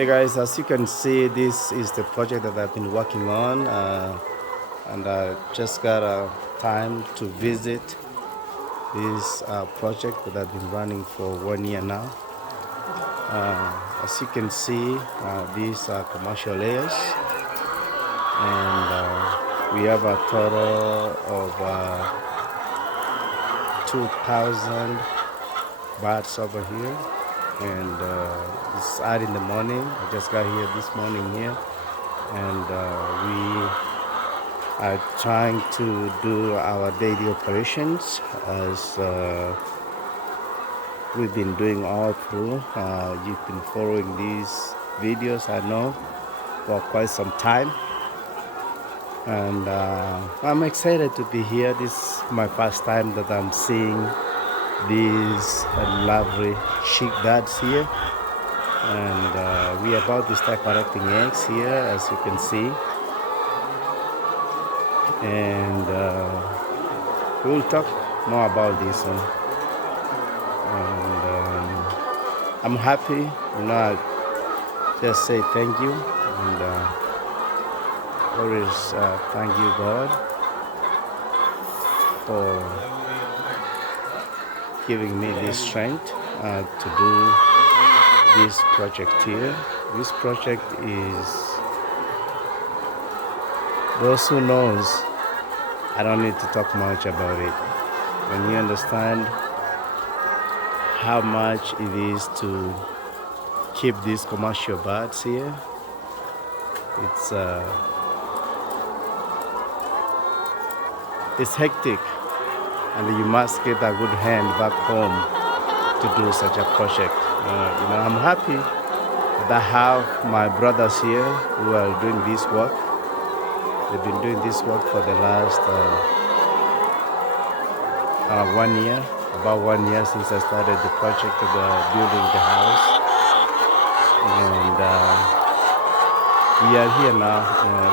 Hey guys, as you can see, this is the project that I've been working on, and I just got time to visit this project that I've been running for 1 year now. As you can see, these are commercial layers, and we have a total of 2,000 birds over here. And it's out in the morning. I just got here this morning here, and we are trying to do our daily operations as we've been doing all through. You've been following these videos, I know, for quite some time, and I'm excited to be here. This is my first time that I'm seeing these lovely chick birds here, and we are about to start collecting eggs here, as you can see, and we'll talk more about this one. And I'm happy, I just say thank you, and always thank you, God, for giving me this strength to do this project here. This project is, those who knows, I don't need to talk much about it. When you understand how much it is to keep these commercial birds here, it's hectic, and you must get a good hand back home to do such a project. I'm happy that I have my brothers here who are doing this work. They've been doing this work for the last 1 year, about 1 year since I started the project of building the house. And we are here now.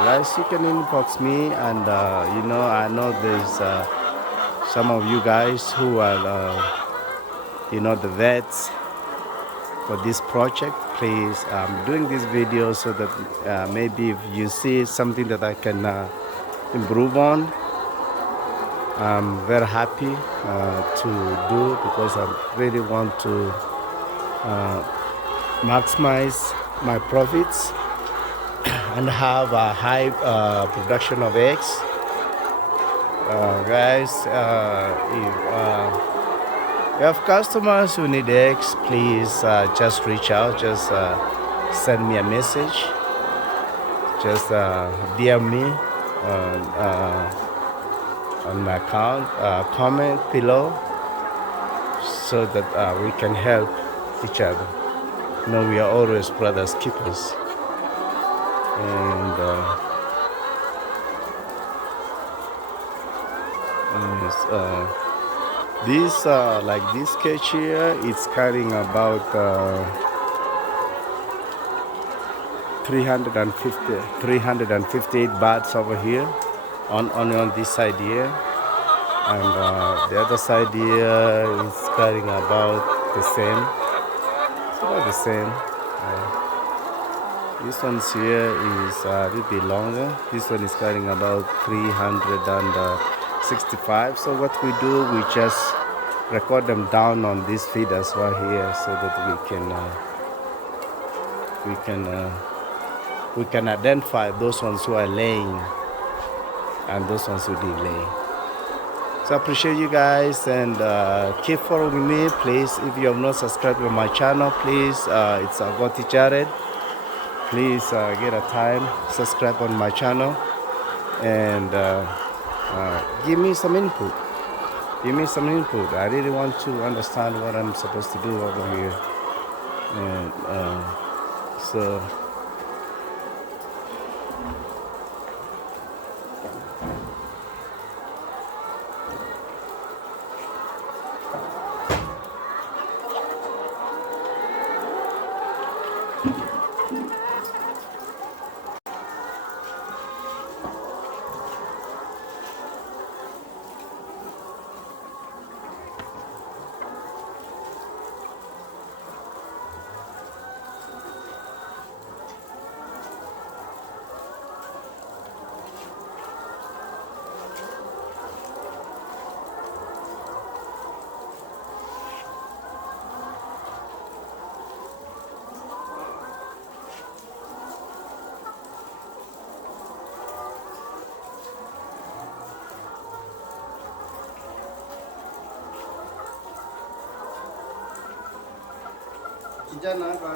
Guys, you can inbox me, and I know there's some of you guys who are the vets for this project. Please, I'm doing this video so that maybe if you see something that I can improve on, I'm very happy to do, because I really want to maximize my profits and have a high production of eggs. Guys, if you have customers who need eggs, please just reach out, just send me a message, just DM me on my account, comment below, so that we can help each other. We are always brothers keepers. And this like this cage here, it's carrying about 358 birds over here on this side here, and the other side here is carrying about the same. It's about the same. This one's here is a little bit longer. This one is carrying about 365. So what we do, we just record them down on these feeders right here, so that we can identify those ones who are laying and those ones who didn't lay. So I appreciate you guys, and keep following me, please. If you have not subscribed to my channel, please, it's Agoti Jared. Please get a time, subscribe on my channel, and give me some input. I really want to understand what I'm supposed to do over here. And so Diyan na ba?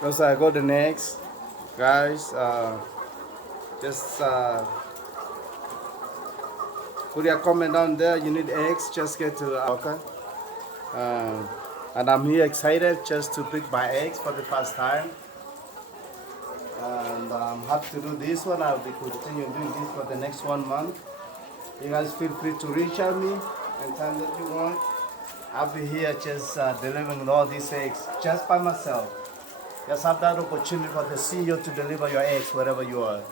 Once I go the next, guys, just put your comment down there. You need eggs, just get to okay. And I'm here excited just to pick my eggs for the first time. And I'm happy to do this one. I'll be continuing doing this for the next 1 month. You guys feel free to reach out me anytime that you want. I'll be here just delivering all these eggs just by myself. Just have that opportunity for the CEO to deliver your eggs wherever you are.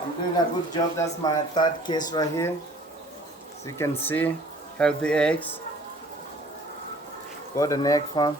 I'm doing a good job. That's my third case right here. As you can see, healthy eggs. Golden egg farm.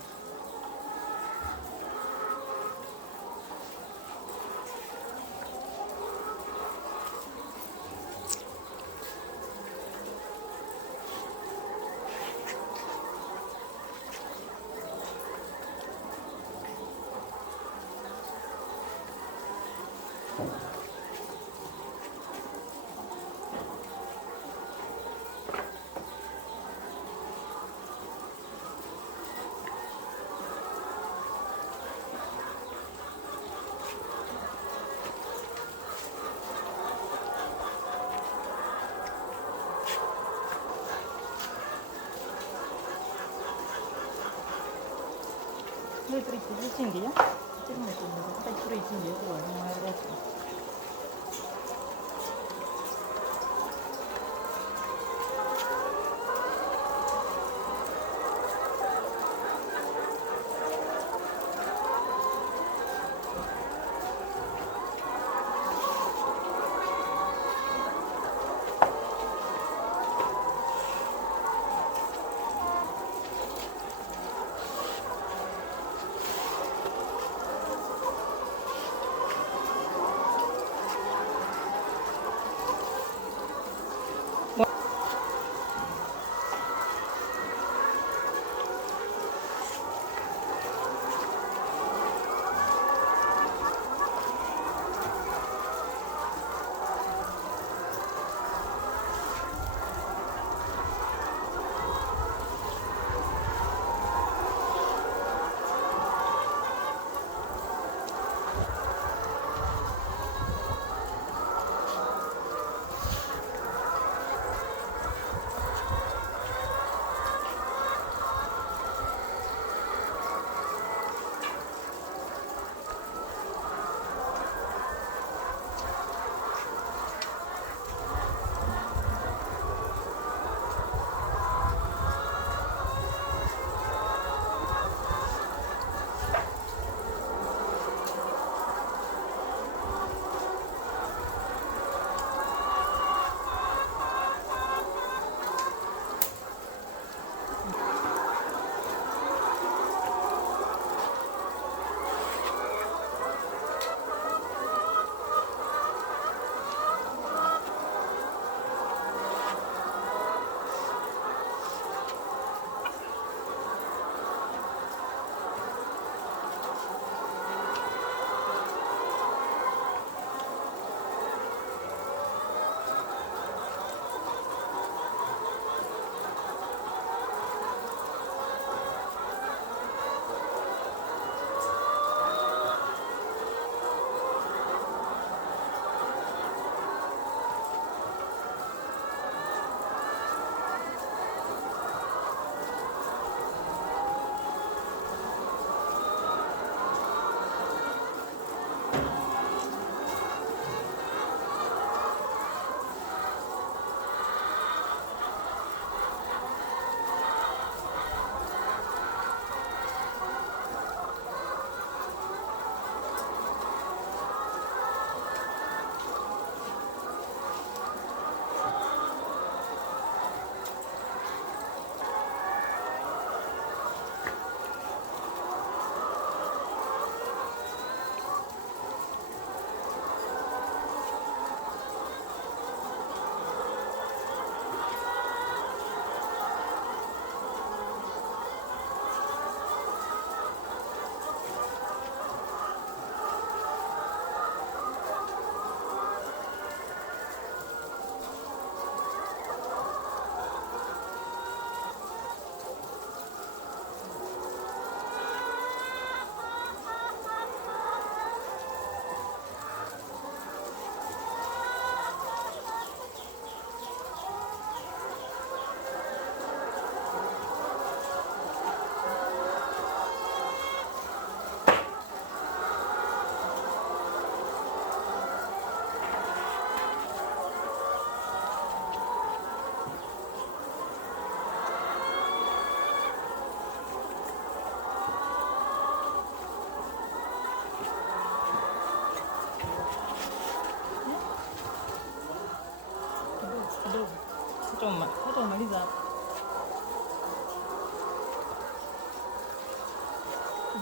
Hata umaliza hapo.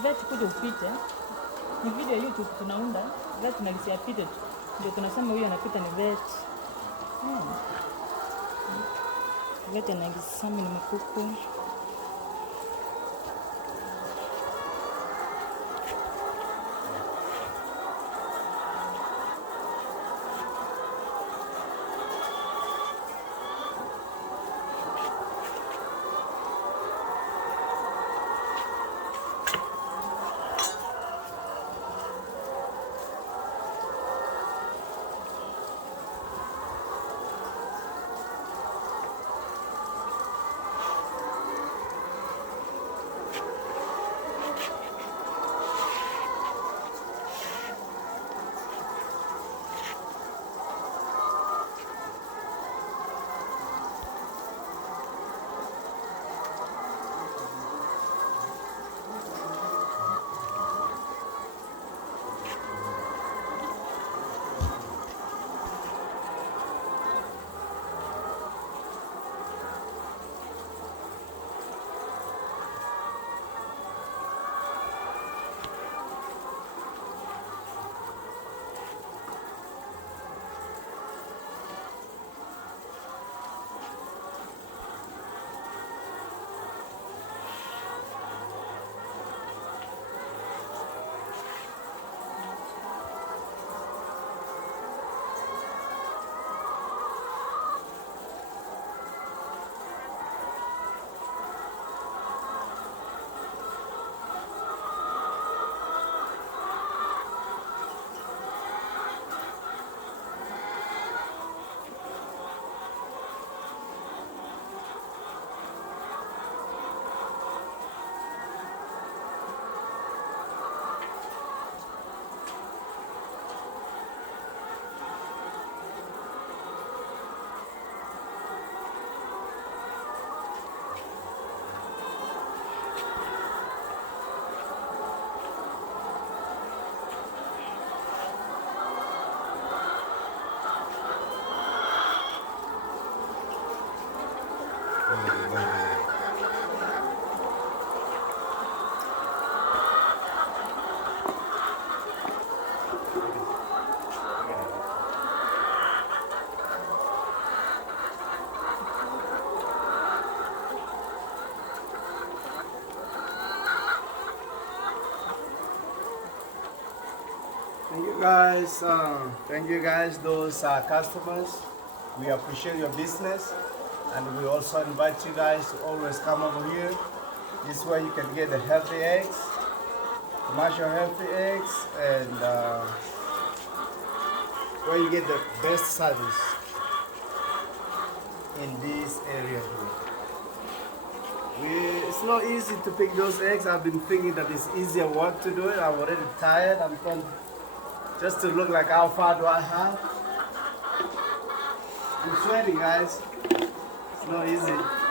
Vet kuja upite. Ni video YouTube tunaunda, vet nalisiapite tu. Ndio tunasema huyu anapita ni vet. Vet anagisami ni mkuku. Thank you guys, those customers. We appreciate your business, and we also invite you guys to always come over here. This way you can get the healthy eggs, commercial healthy eggs, and where you get the best service in this area here. It's not easy to pick those eggs. I've been thinking that it's easier work to do it. I'm already tired. I'm trying just to look like how far do I have. I'm sweating, guys. It's not easy.